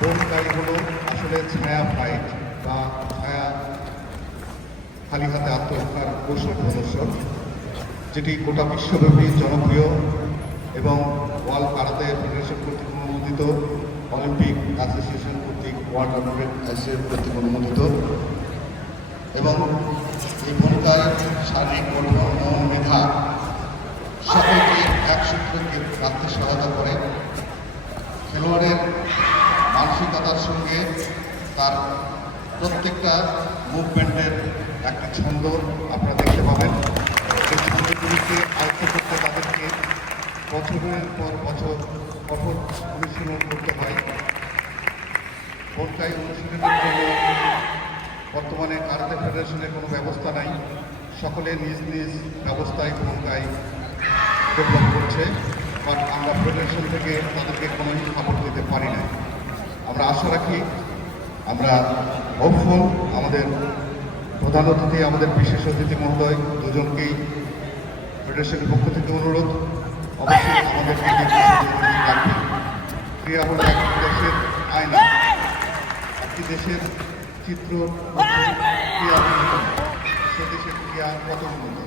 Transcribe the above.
বোনকাই হলো আসলে ছায়া ফাইট বা ছায়া খালি হাতে আত্মরক্ষার কৌশল প্রদর্শন, যেটি গোটা বিশ্বব্যাপী জনপ্রিয় এবং ওয়ার্ল্ড কারাতে ফেডারেশন কর্তৃক অনুমোদিত, অলিম্পিক অ্যাসোসিয়েশন কর্তৃক, ওয়ার্ল্ড অলিম্পিক অ্যাসোসিয়েশন কর্তৃক অনুমোদিত। এবং এই ভূমিকায় শারীরিক গঠন ও মেধা সকলকে এক সূত্রে রাখতে সহায়তা করে। খেলোয়াড়ের মানসিকতার সঙ্গে তার প্রত্যেকটা মুভমেন্টের একটা ছন্দ আপনারা দেখতে পাবেন। এই ছন্দগুলিকে আয়ত্ত করতে তাদেরকে বছরের পর বছর কঠোর অনুশীলন করতে হয়। বোনকাই অনুশীলনের জন্য বর্তমানে কারাতে ফেডারেশনের কোনো ব্যবস্থা নাই, সকলে নিজ নিজ ব্যবস্থায় বোনকাই ডেভেলপ করছে, বাট আমরা ফেডারেশন থেকে তাদেরকে কোনো সাপোর্ট দিতে পারি না। আমরা আশা রাখি, আমরা হোপফুল, আমাদের প্রধান অতিথি, আমাদের বিশেষ অতিথি মহোদয় দুজনকেই ফেডারেশনের পক্ষ থেকে অনুরোধ, অবশ্যই আমাদেরকে লাগবে। ক্রীড়া হলো একটি দেশের আয়না, একটি দেশের চিত্র ক্রীড়া উন্নত, সে দেশের ক্রীড়া কত উন্নত।